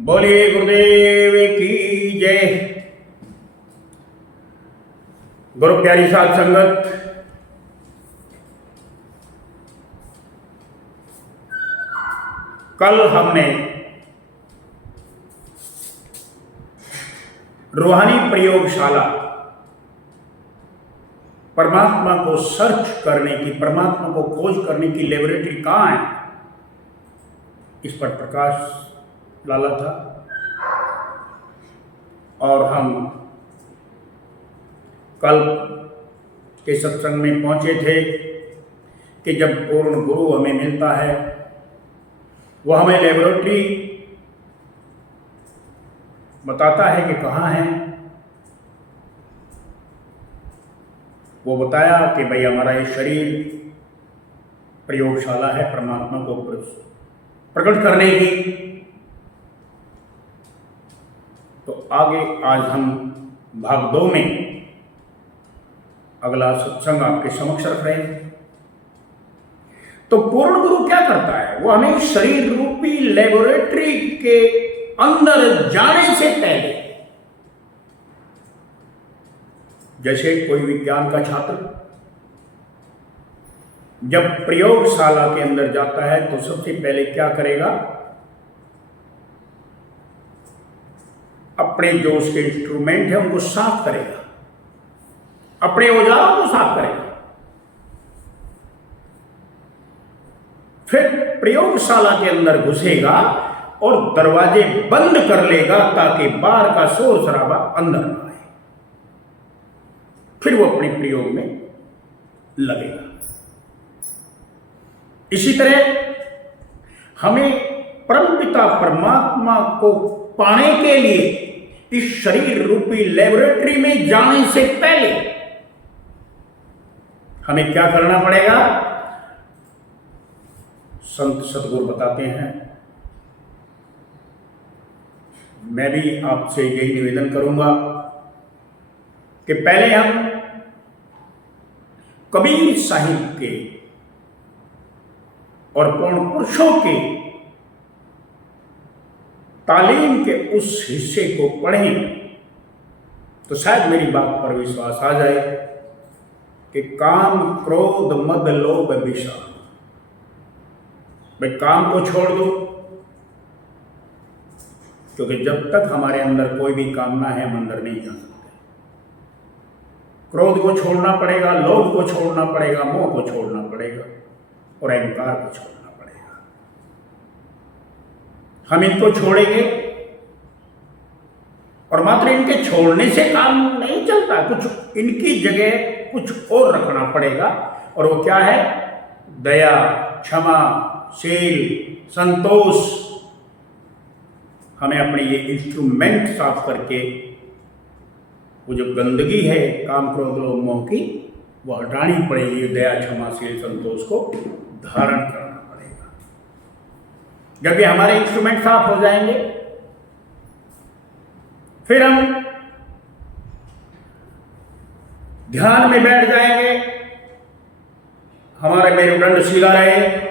बोलिए गुरुदेव की जय। गुरु प्यारी साध संगत, कल हमने रूहानी प्रयोगशाला, परमात्मा को सर्च करने की, परमात्मा को खोज करने की लेबोरेटरी कहाँ है, इस पर प्रकाश डाला था। और हम कल के सत्संग में पहुंचे थे कि जब पूर्ण गुरु हमें मिलता है, वह हमें लेबोरेटरी बताता है कि कहाँ है। वो बताया कि भाई हमारा ये शरीर प्रयोगशाला है परमात्मा को प्रकट करने की। तो आगे आज हम भाग 2 में अगला सत्संग आपके समक्ष रख रहे हैं। तो पूर्ण गुरु क्या करता है? वो हमें शरीर रूपी लेबोरेटरी के अंदर जाने से पहले, जैसे कोई विज्ञान का छात्र जब प्रयोगशाला के अंदर जाता है तो सबसे पहले क्या करेगा? अपने जो उसके इंस्ट्रूमेंट है उनको साफ करेगा, अपने औजारों को साफ करेगा। फिर प्रयोगशाला के अंदर घुसेगा और दरवाजे बंद कर लेगा ताकि बाहर का शोर शराबा अंदर ना आए। फिर वो अपने प्रयोग में लगेगा। इसी तरह हमें परमपिता परमात्मा को पाने के लिए इस शरीर रूपी लेबोरेटरी में जाने से पहले हमें क्या करना पड़ेगा? संत सतगुरु बताते हैं, मैं भी आपसे यही निवेदन करूंगा कि पहले हम कबीर साहिब के और पूर्ण पुरुषों के तालीम के उस हिस्से को पढ़ें तो शायद मेरी बात पर विश्वास आ जाए कि काम क्रोध मद लोभ विषाद, भाई काम को छोड़ दो, क्योंकि जब तक हमारे अंदर कोई भी कामना है हम अंदर नहीं जा सकते। क्रोध को छोड़ना पड़ेगा, लोभ को छोड़ना पड़ेगा, मोह को छोड़ना पड़ेगा और अहंकार को छोड़ना पड़ेगा। हम इनको छोड़ेंगे और मात्र इनके छोड़ने से काम नहीं चलता, कुछ इनकी जगह कुछ और रखना पड़ेगा। और वो क्या है? दया, क्षमा, शील, संतोष। हमें अपने ये इंस्ट्रूमेंट साफ करके वो जो गंदगी है काम क्रोध लोभ मोह की, वो हटानी पड़ेगी। दया, क्षमा, शील, संतोष को धारण करना पड़ेगा। जब ये हमारे इंस्ट्रूमेंट साफ हो जाएंगे, फिर हम ध्यान में बैठ जाएंगे। हमारे मेरुदंड सीधा रहे,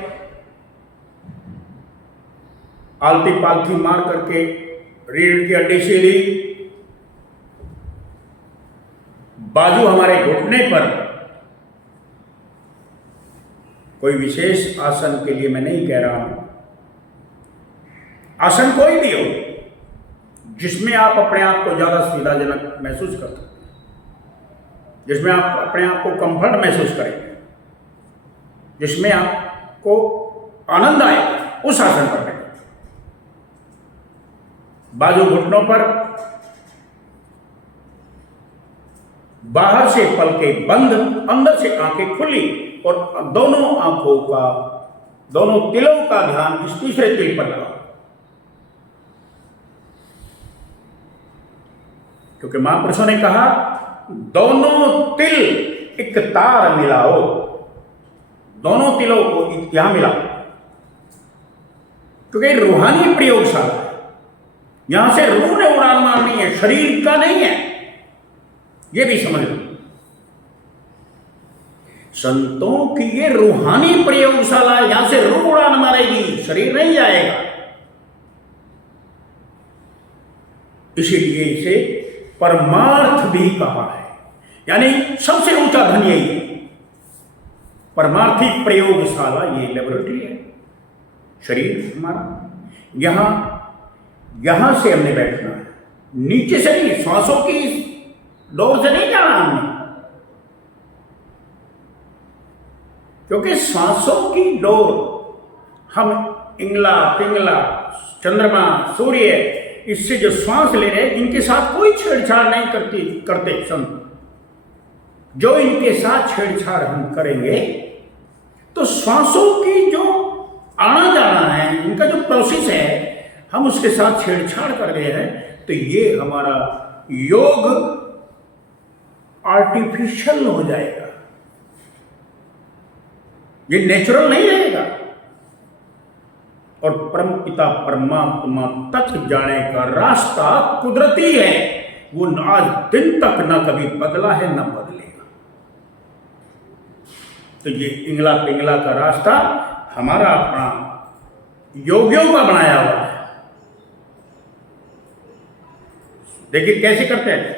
आलती पालती मार करके रीढ़ की हड्डी सीधी, बाजू हमारे घुटने पर। कोई विशेष आसन के लिए मैं नहीं कह रहा हूं, आसन कोई भी हो जिसमें आप अपने आप को ज्यादा सुविधाजनक महसूस कर सकते हैं, जिसमें आप अपने आप को कंफर्ट महसूस करेंगे, जिसमें आपको आनंद आए, उस आसन पर बैठें। बाजू घुटनों पर, बाहर से पलकें बंद, अंदर से आंखें खुली और दोनों आंखों का, दोनों तिलों का ध्यान इस तीसरे तिल पर लगाओ। क्योंकि महापुरुषों ने कहा दोनों तिल एक तार मिलाओ, दोनों तिलों को यहां मिलाओ। क्योंकि रूहानी प्रयोगशाला है, यहां से रूह ने उड़ान मारनी है, शरीर का नहीं है। यह भी समझ लो, संतों की ये रूहानी प्रयोगशाला है, यहां से रूह उड़ान मारेगी, शरीर नहीं जाएगा। इसीलिए इसे परमार्थ भी कहा है, यानी सबसे ऊंचा धन यही है। परमार्थिक प्रयोगशाला ये लेबोरेटरी है, शरीर हमारा। यहां से हमने बैठना है, नीचे से नहीं, श्वासों की डोर से नहीं जाना हमने, क्योंकि श्वासों की डोर हम इंगला पिंगला चंद्रमा सूर्य इससे जो श्वास ले रहे हैं इनके साथ कोई छेड़छाड़ नहीं करते संत। जो इनके साथ छेड़छाड़ हम करेंगे तो श्वासों की जो आना जाना है, इनका जो प्रोसेस है, हम उसके साथ छेड़छाड़ कर रहे हैं, तो ये हमारा योग आर्टिफिशियल हो जाएगा, ये नेचुरल नहीं रहेगा। और परमपिता परमात्मा तक जाने का रास्ता कुदरती है, वो आज दिन तक ना कभी बदला है ना बदलेगा। तो ये इंगला पिंगला का रास्ता हमारा अपना योगियों का बनाया हुआ है। देखिए कैसे करते हैं,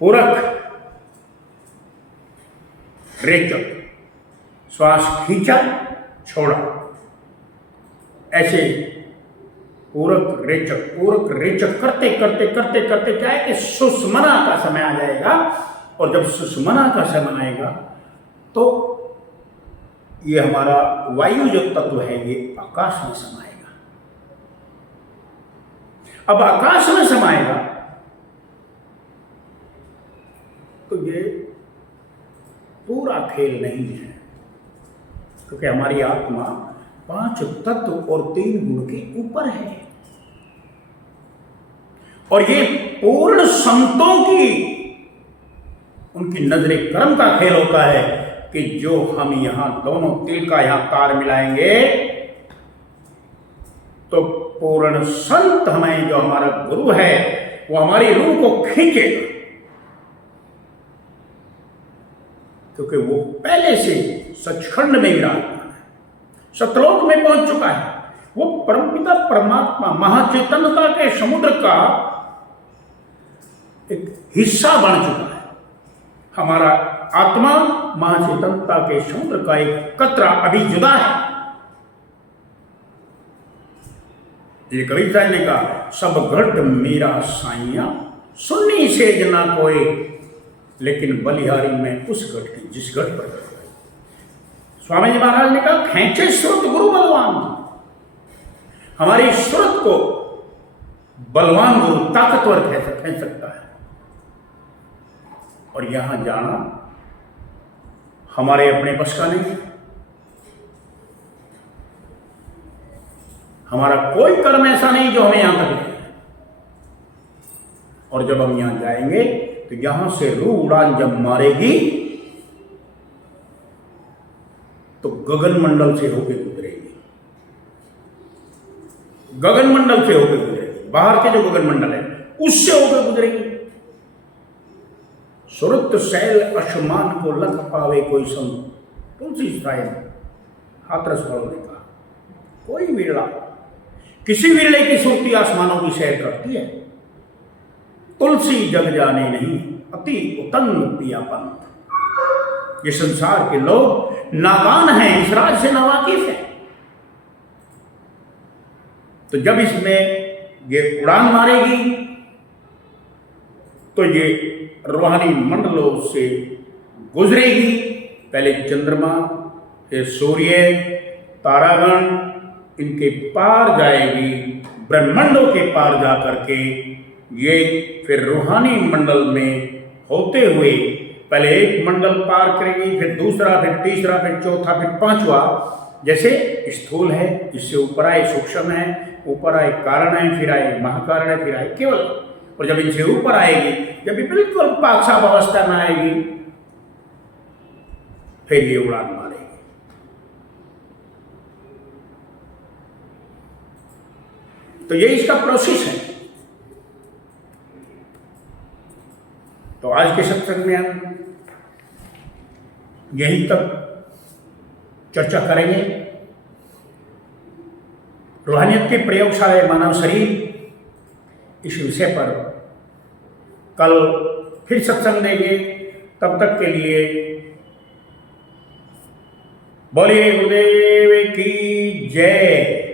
पूरक रेचक, श्वास खींचा छोड़ा, ऐसे पूरक रेचक करते करते करते करते क्या है कि सुषुम्ना का समय आ जाएगा। और जब सुषुम्ना का समय आएगा तो ये हमारा वायु जो तत्व है ये आकाश में समाएगा। अब आकाश में समाएगा तो ये पूरा खेल नहीं है, क्योंकि हमारी आत्मा 5 तत्व और 3 गुण के ऊपर है। और ये पूर्ण संतों की उनकी नजरे कर्म का खेल होता है कि जो हम यहां दोनों तिल का यहां तार मिलाएंगे तो पूर्ण संत हमें, जो हमारा गुरु है, वो हमारी रूह को खींचेगा, क्योंकि वो पहले से सचखंड में विराजमान है, सतलोक में पहुंच चुका है। वो परमपिता परमात्मा महाचेतनता के समुद्र का एक हिस्सा बन चुका है। हमारा आत्मा महाचेतनता के समुद्र का एक कतरा अभी जुदा है। ये कबीर साहब ने कहा, सब घट मेरा साइया सुन्नी से जना कोई, लेकिन बलिहारी में उस घट की जिस घट पर स्वामी जी महाराज ने कहा, खेचे श्रुत गुरु बलवान। हमारी श्रुत को बलवान गुरु ताकतवर कह सकता है। और यहां जाना हमारे अपने बस का नहीं, हमारा कोई कर्म ऐसा नहीं जो हमें यहां तक ले। और जब हम यहां जाएंगे तो यहां से रूह उड़ान जब मारेगी तो गगन मंडल से होकर गुजरेगी, गगन मंडल से होकर गुजरेगी, बाहर के जो गगन मंडल है उससे होकर गुजरेगी। सुरत शैल असमान को लख पावे कोई संग, तुलसी साहिब हाथरस वालों ने कहा, कोई विरला, किसी विरले की सुरती आसमानों की सैर करती है। तुलसी जग जाने नहीं अति उतंग पिया पंथ। ये संसार के लोग नादान हैं, इस राज से नावाकिफ है। तो जब इसमें ये उड़ान मारेगी तो ये रूहानी मंडलों से गुजरेगी। पहले चंद्रमा, फिर सूर्य, तारागण, इनके पार जाएगी, ब्रह्मांडों के पार जा करके ये फिर रूहानी मंडल में होते हुए पहले एक मंडल पार करेगी, फिर दूसरा, फिर तीसरा, फिर चौथा, फिर 5वां। जैसे स्थूल है, इससे ऊपर आए सूक्ष्म है, ऊपर आए कारण है, फिर आए महाकारण है, फिर आए केवल। और जब इनसे ऊपर आएगी, जब ये बिल्कुल पाक साफ अवस्था में आएगी, फिर ये उड़ान मारेगी। तो ये इसका प्रोसेस है। तो आज के सत्संग में हम यहीं तक चर्चा करेंगे। रूहानियत के प्रयोगशाला मानव शरीर इस विषय पर कल फिर सत्संग देंगे। तब तक के लिए बोलिए गुरुदेव की जय।